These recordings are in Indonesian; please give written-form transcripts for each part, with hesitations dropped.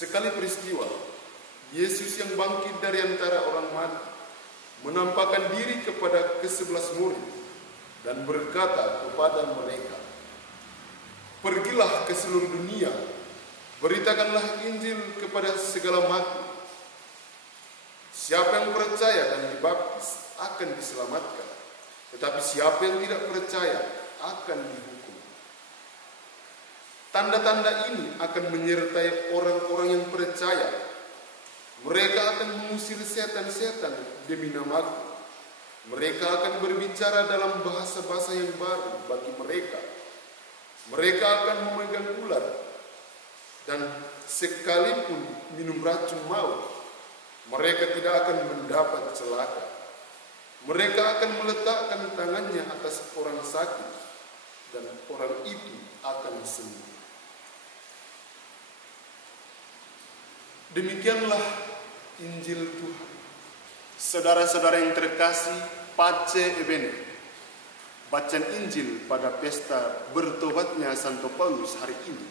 Sekali peristiwa, Yesus yang bangkit dari antara orang mati menampakkan diri kepada ke-11 murid dan berkata kepada mereka, "Pergilah ke seluruh dunia, beritakanlah Injil kepada segala makhluk. Siapa yang percaya dan dibaptis akan diselamatkan, tetapi siapa yang tidak percaya akan dihukum. Tanda-tanda ini akan menyertai orang-orang yang percaya. Mereka akan mengusir setan-setan demi namaku. Mereka akan berbicara dalam bahasa-bahasa yang baru bagi mereka. Mereka akan memegang ular, dan sekalipun minum racun maut, mereka tidak akan mendapat celaka. Mereka akan meletakkan tangannya atas orang sakit, dan orang itu akan sembuh." Demikianlah Injil Tuhan. Saudara-saudara yang terkasih, Pace Ebene, bacaan Injil pada pesta bertobatnya Santo Paulus hari ini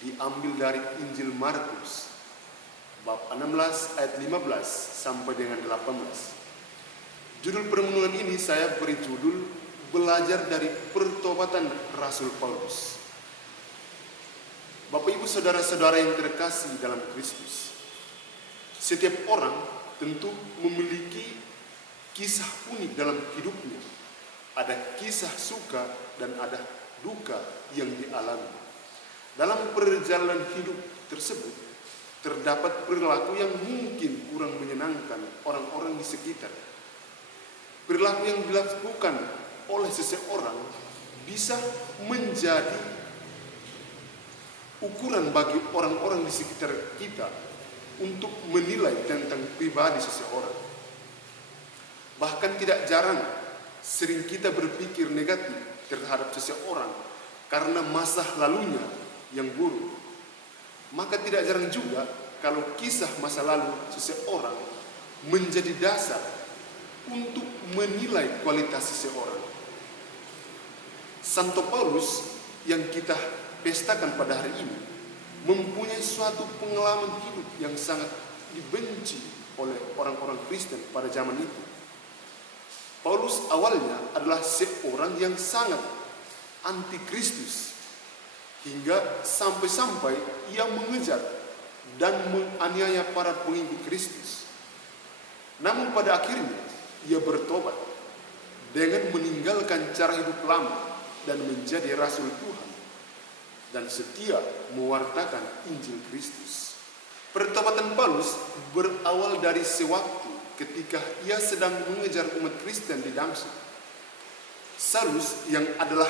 diambil dari Injil Markus bab 16 ayat 15 sampai dengan 18. Judul permenungan ini saya beri judul Belajar dari Pertobatan Rasul Paulus. Bapak Ibu saudara-saudara yang terkasih dalam Kristus, setiap orang tentu memiliki kisah unik dalam hidupnya. Ada kisah suka dan ada duka yang dialami. Dalam perjalanan hidup tersebut, terdapat perilaku yang mungkin kurang menyenangkan orang-orang di sekitar. Perilaku yang dilakukan oleh seseorang bisa menjadi ukuran bagi orang-orang di sekitar kita untuk menilai tentang pribadi seseorang. Bahkan tidak jarang sering kita berpikir negatif terhadap seseorang karena masa lalunya yang buruk. Maka tidak jarang juga kalau kisah masa lalu seseorang menjadi dasar untuk menilai kualitas seseorang. Santo Paulus yang kita pestakan pada hari ini mempunyai suatu pengalaman hidup yang sangat dibenci oleh orang-orang Kristen pada zaman itu. Paulus awalnya adalah seorang yang sangat anti-Kristus, hingga sampai-sampai ia mengejar dan menganiaya para pengikut Kristus. Namun pada akhirnya ia bertobat dengan meninggalkan cara hidup lama dan menjadi rasul Tuhan dan setia mewartakan Injil Kristus. Pertobatan Paulus berawal dari sewaktu ketika ia sedang mengejar umat Kristen di Damsyik. Saulus yang adalah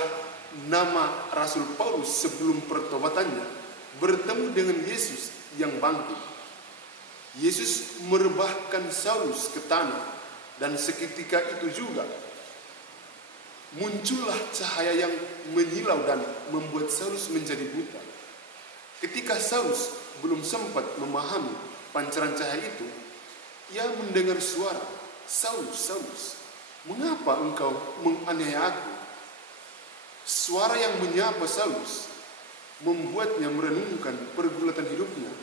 nama Rasul Paulus sebelum pertobatannya bertemu dengan Yesus yang bangkit. Yesus merebahkan Saulus ke tanah, dan seketika itu juga muncullah cahaya yang menyilau dan membuat Saulus menjadi buta. Ketika Saulus belum sempat memahami pancaran cahaya itu, ia mendengar suara, "Saulus, Saulus, mengapa engkau menganiaya aku?" Suara yang menyapa Saulus membuatnya merenungkan pergulatan hidupnya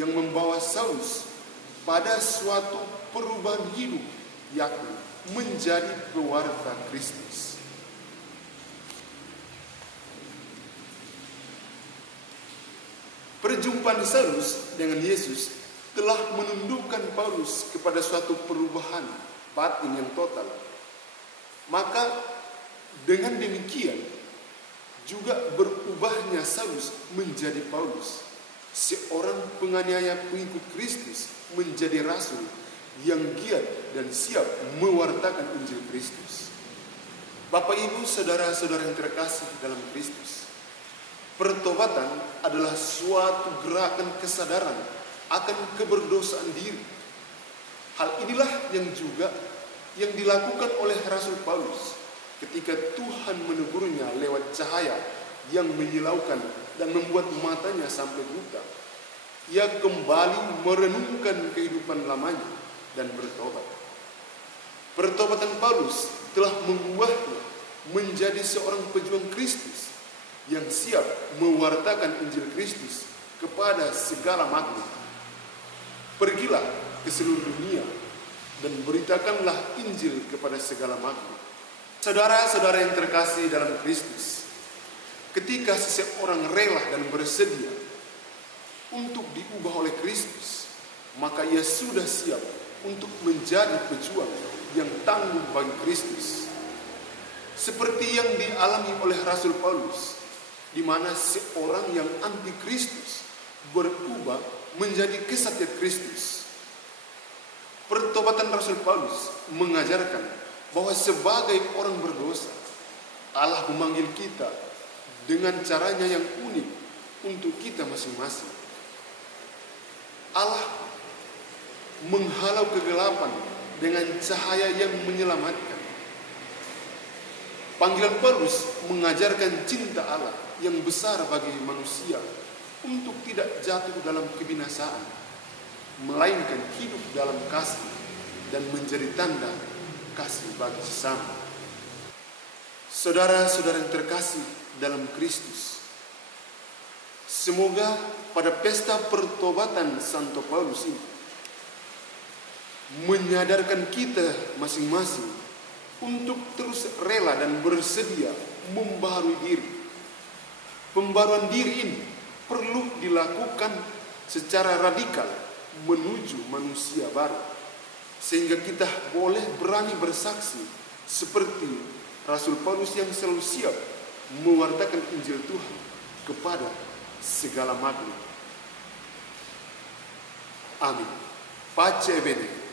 yang membawa Saulus pada suatu perubahan hidup, yakni menjadi pewarta Kristus. Perjumpaan Saulus dengan Yesus telah menundukkan Paulus kepada suatu perubahan batin yang total. Maka dengan demikian juga berubahnya Saulus menjadi Paulus, seorang penganiaya pengikut Kristus, menjadi rasul yang giat dan siap mewartakan Injil Kristus. Bapak Ibu saudara-saudara yang terkasih dalam Kristus, pertobatan adalah suatu gerakan kesadaran akan keberdosaan diri. Hal inilah yang juga yang dilakukan oleh Rasul Paulus ketika Tuhan menegurnya lewat cahaya yang menyilaukan dan membuat matanya sampai buta. Ia kembali merenungkan kehidupan lamanya dan bertobat. Pertobatan Paulus telah membuatnya menjadi seorang pejuang Kristus yang siap mewartakan Injil Kristus kepada segala makhluk Pergilah ke seluruh dunia dan beritakanlah Injil kepada segala makhluk. Saudara-saudara yang terkasih dalam Kristus, ketika seseorang rela dan bersedia untuk diubah oleh Kristus, maka ia sudah siap untuk menjadi pejuang yang tangguh bagi Kristus. Seperti yang dialami oleh Rasul Paulus, di mana seorang yang anti Kristus berubah menjadi kesatria Kristus. Pertobatan Rasul Paulus mengajarkan bahwa sebagai orang berdosa, Allah memanggil kita dengan caranya yang unik untuk kita masing-masing. Allah menghalau kegelapan dengan cahaya yang menyelamatkan. Panggilan Paulus mengajarkan cinta Allah yang besar bagi manusia untuk tidak jatuh dalam kebinasaan, melainkan hidup dalam kasih dan menjadi tanda kasih bagi sesama. Saudara-saudara yang terkasih dalam Kristus, semoga pada pesta pertobatan Santo Paulus ini menyadarkan kita masing-masing untuk terus rela dan bersedia membaharui diri. Pembaruan diri ini perlu dilakukan secara radikal menuju manusia baru, sehingga kita boleh berani bersaksi seperti Rasul Paulus yang selalu siap mewartakan Injil Tuhan kepada segala makhluk. Amin. Pace bene.